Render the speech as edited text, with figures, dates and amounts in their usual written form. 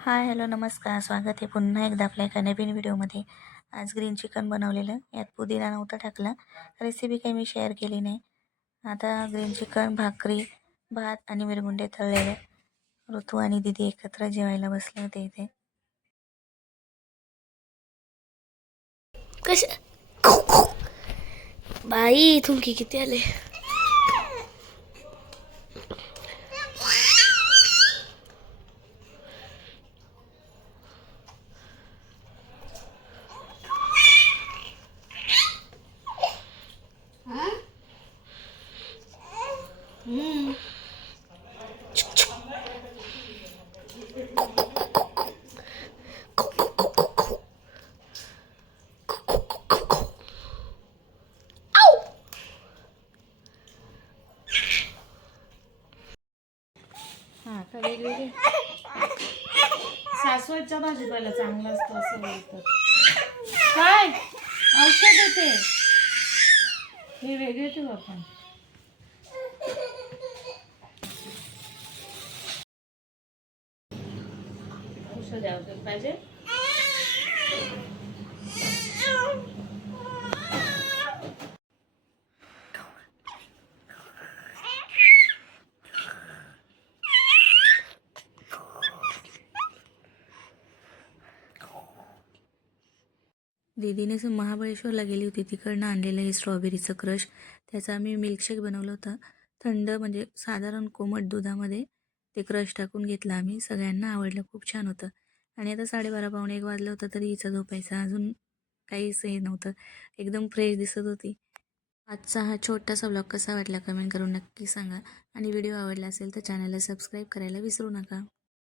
Hi hello नमस्कार. स्वागत आहे पुन्हा एकदा आपल्या एका नवीन व्हिडिओमध्ये. आज ग्रीन चिकन बनवलेलं. यात पुदिना नव्हता टाकला. रेसिपी काही मी शेअर केली नाही. आता ग्रीन चिकन, भाकरी, भात आणि मिरगुंडे तळलेले. ऋतू आणि दीदी एकत्र जेवायला बसले होते इथे. कश बाई थुंकी किती आले. हां का वेगवेगळे सासवडच्या भाजीपाला चांगला असतो असं बोलतात. काय औषध येते हे वेगळे ठेवू आपण. औषध औषध पाहिजे. दीदीने महाबळेश्वरला गेली होती, तिकडनं आणलेलं हे स्ट्रॉबेरीचं क्रश. त्याचा आम्ही मिल्कशेक बनवलं होतं. थंड म्हणजे साधारण कोमट दुधामध्ये ते क्रश टाकून घेतलं आम्ही. सगळ्यांना आवडलं, खूप छान होतं. आणि आता 12:30 पावणे 1 वाजलं होतं तरी हिचा झोपायचा अजून काहीच हे नव्हतं. एकदम फ्रेश दिसत होती. आजचा हा छोटासा व्लॉग कसा वाटला कमेंट करून नक्की सांगा. आणि व्हिडिओ आवडला असेल तर चॅनलला सबस्क्राईब करायला विसरू नका.